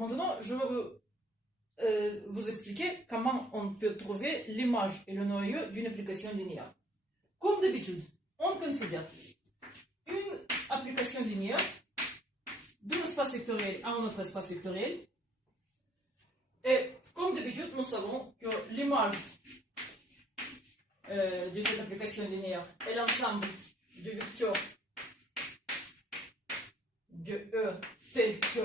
Maintenant, je vais vous expliquer comment on peut trouver l'image et le noyau d'une application linéaire. Comme d'habitude, on considère une application linéaire d'un espace vectoriel à un autre espace vectoriel. Et comme d'habitude, nous savons que l'image de cette application linéaire est l'ensemble de vecteurs de E tel que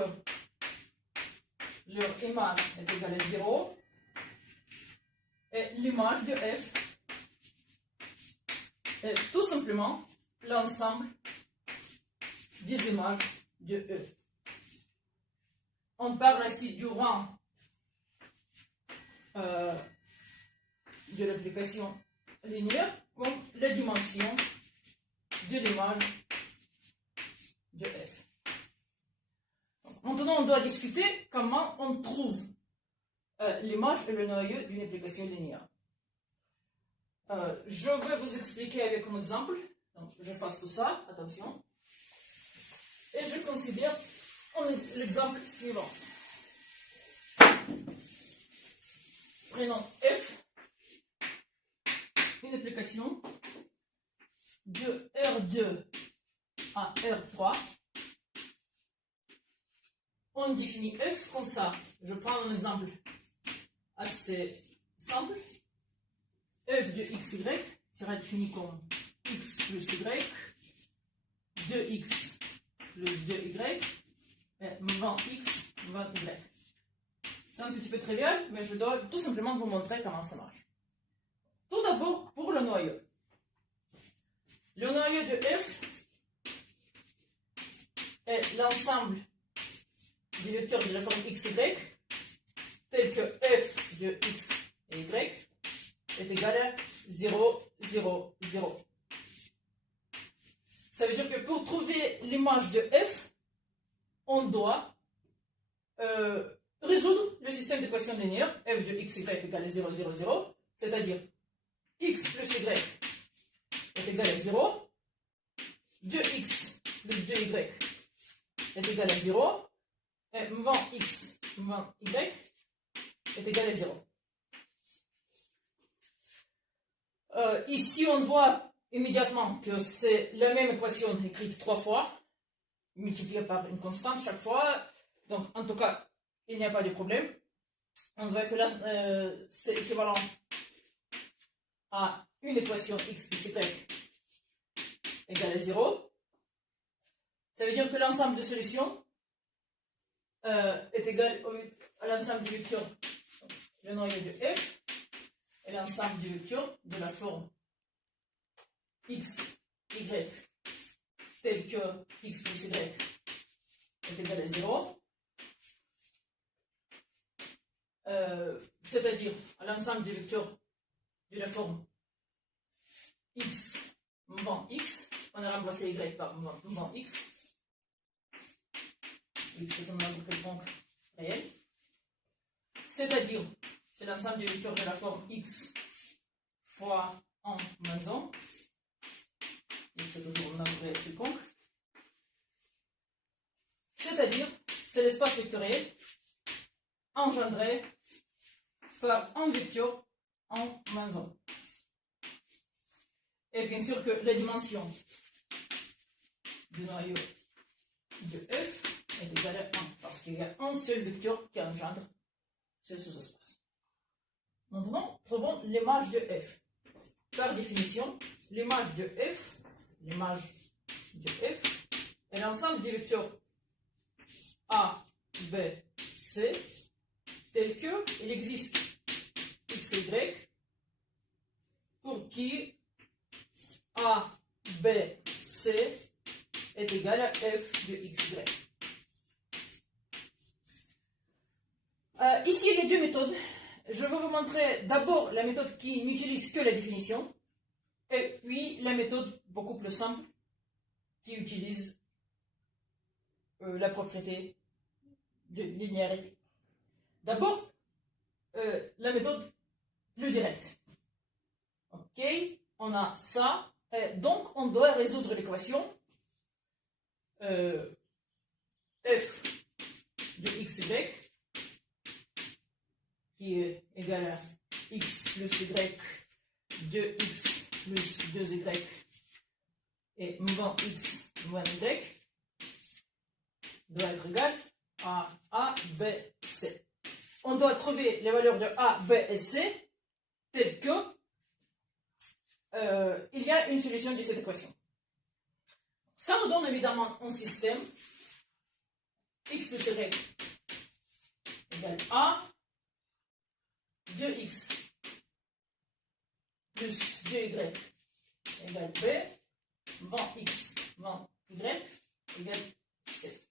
leur image est égale à 0 et l'image de F est tout simplement l'ensemble des images de E. On parle ici du rang de l'application linéaire comme la dimension de l'image de F. Maintenant, on doit discuter comment on trouve l'image et le noyau d'une application linéaire. Je vais vous expliquer avec un exemple. Donc, je fasse tout ça, attention. Et je considère l'exemple suivant. Prenons F, une application de R2 à R3. On définit F comme ça. Je prends un exemple assez simple. F de xy sera défini comme x plus y, 2x plus 2y, et 20x, 20y. C'est un petit peu trivial, mais je dois tout simplement vous montrer comment ça marche. Tout d'abord, pour le noyau. Le noyau de F est l'ensemble des vecteurs de la forme xy, tel que f de x et y est égal à 0, 0, 0. Ça veut dire que pour trouver l'image de f, on doit résoudre le système d'équations linéaires f de xy est égal à 0, 0, 0, c'est-à-dire x plus y est égal à 0, 2x plus 2y est égal à 0, et 20x, 20y est égal à 0. Ici, on voit immédiatement que c'est la même équation écrite 3 fois, multipliée par une constante chaque fois. Donc, en tout cas, il n'y a pas de problème. On voit que là, c'est équivalent à une équation x plus y égale à 0. Ça veut dire que l'ensemble de solutions est égal à l'ensemble des vecteurs, le noyau de f, et l'ensemble des vecteurs de la forme x, y, tel que x plus y est égal à 0, c'est-à-dire à l'ensemble des vecteurs de la forme x, moins x, on a remplacé y par moins x. X est un nombre quelconque réel, c'est-à-dire c'est l'ensemble des vecteurs de la forme x fois 1 moins 1, x est toujours un nombre réel quelconque, c'est-à-dire c'est l'espace vectoriel engendré par un vecteur en moins 1. Et bien sûr que la dimension du noyau de f est égal à 1, parce qu'il y a un seul vecteur qui engendre ce sous-espace. Maintenant, trouvons l'image de f. Par définition, l'image de f est l'ensemble des vecteurs a, b, c, tel que il existe x, y, pour qui a, b, c est égal à f de x, y. Ici, il y a deux méthodes. Je vais vous montrer d'abord la méthode qui n'utilise que la définition, et puis la méthode beaucoup plus simple qui utilise la propriété de linéarité. D'abord, la méthode plus directe. Ok, on a ça, et donc on doit résoudre l'équation f de xy qui est égal à x plus y, 2x plus 2y, et moins x moins y, doit être égal à A, B, C. On doit trouver les valeurs de A, B et C telles que il y a une solution de cette équation. Ça nous donne évidemment un système x plus y égale A, 2x plus 2y égale B, moins x moins y égale C.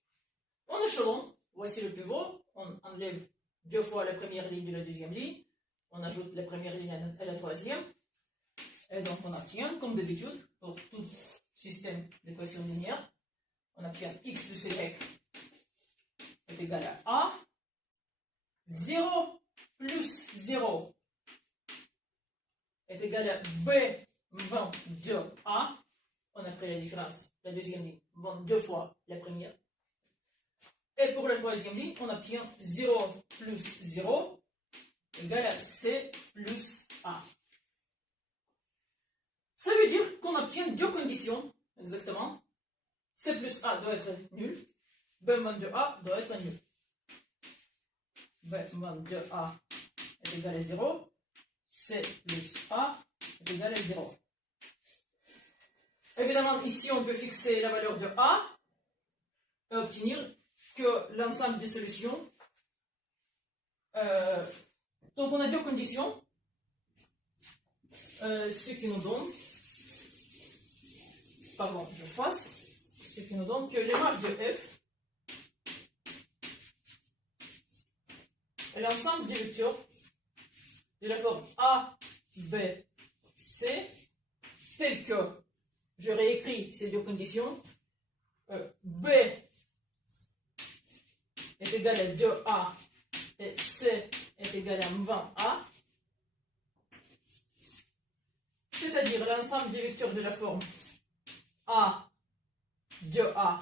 En échelon, voici le pivot, on enlève 2 fois la première ligne de la deuxième ligne, on ajoute la première ligne à la troisième, et donc on obtient, comme d'habitude, pour tout système d'équation linéaire, on obtient x plus y est égal à A, 0 plus 0 est égal à B 20 de A, on a pris la différence, la deuxième ligne, 2 fois la première. Et pour la troisième ligne, on obtient 0 plus 0 égale à C plus A. Ça veut dire qu'on obtient deux conditions, exactement. C plus A doit être nul, B moins 2A doit être nul. B moins 2A est égal à 0, C plus A est égal à 0. Évidemment, ici, on peut fixer la valeur de A et obtenir que l'ensemble des solutions. Donc, on a deux conditions, ce qui nous donne, pardon, je fasse, ce qui nous donne que l'image de F est l'ensemble des vecteurs de la forme A, B, C, tel que je réécris ces deux conditions. B est égal à 2A et C est égal à 20A, c'est-à-dire l'ensemble des vecteurs de la forme A, 2A,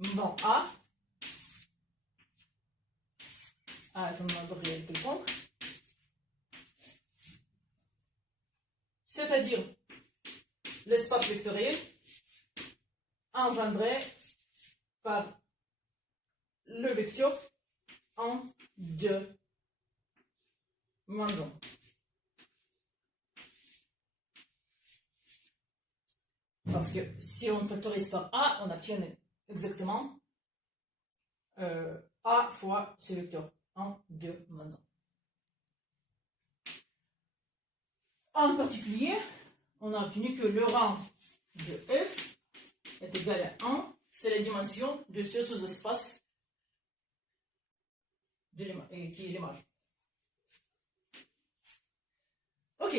20A, à un nombre réel quelconque, c'est-à-dire l'espace vectoriel engendré par le vecteur en 2 moins 1. Parce que si on factorise par A, on obtient exactement A fois ce vecteur en 2 moins 1. En particulier, on a obtenu que le rang de F est égal à 1, c'est la dimension de ce sous-espace qui est l'image. Ok,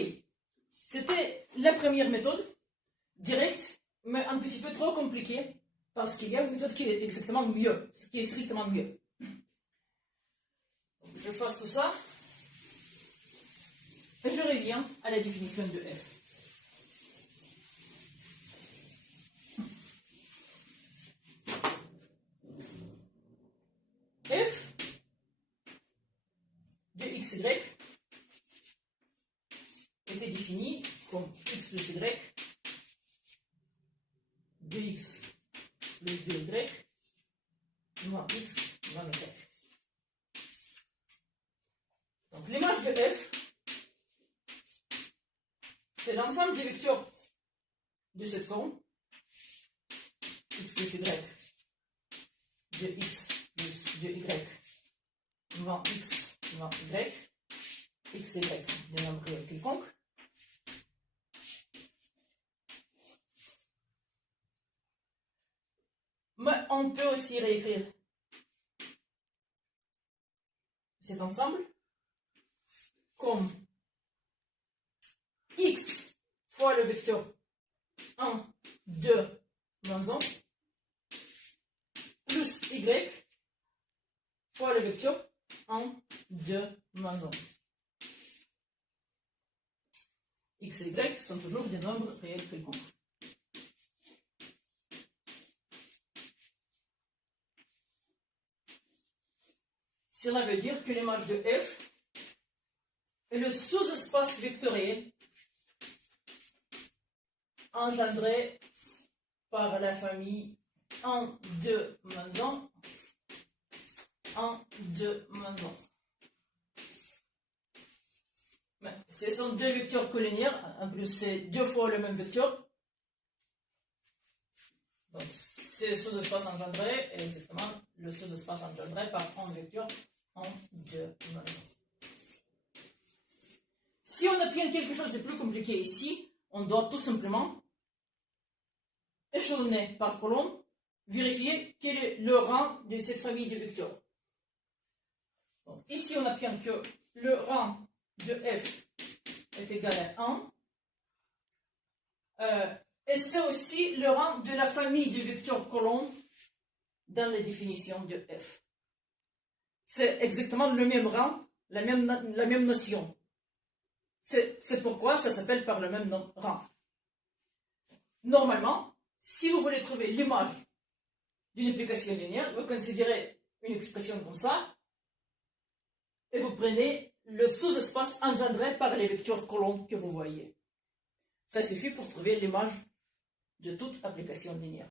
c'était la première méthode, directe, mais un petit peu trop compliquée, parce qu'il y a une méthode qui est exactement mieux, qui est strictement mieux. Je fasse tout ça, et je reviens à la définition de F. F de xy était défini comme x plus y, 2x plus 2y, moins x moins y. Donc l'image de F, c'est l'ensemble des vecteurs de cette forme, x plus y, 2x plus 2y, moins x moins y, x et y sont des nombres réels quelconques. Mais on peut aussi réécrire cet ensemble comme x fois le vecteur 1, 2, moins 1, plus y fois le vecteur 1, 2, moins 1. X et y sont toujours des nombres réels quelconques. Cela veut dire que l'image de F est le sous-espace vectoriel engendré par la famille en 2 maisons, en 2 maisons. Ce sont deux vecteurs collinéaires, en plus c'est 2 fois le même vecteur. Donc c'est le sous-espace engendré, et exactement le sous-espace engendré par un vecteur en 2 maisons. Si on obtient quelque chose de plus compliqué ici, on doit tout simplement échelonner par colonne, vérifier quel est le rang de cette famille de vecteurs. Donc, ici, on obtient que le rang de f est égal à 1. Et c'est aussi le rang de la famille de vecteurs colonnes dans la définition de f. C'est exactement le même rang, la même notion. C'est pourquoi ça s'appelle par le même rang. Normalement, si vous voulez trouver l'image d'une application linéaire, vous considérez une expression comme ça, et vous prenez le sous-espace engendré par les vecteurs colonnes que vous voyez. Ça suffit pour trouver l'image de toute application linéaire.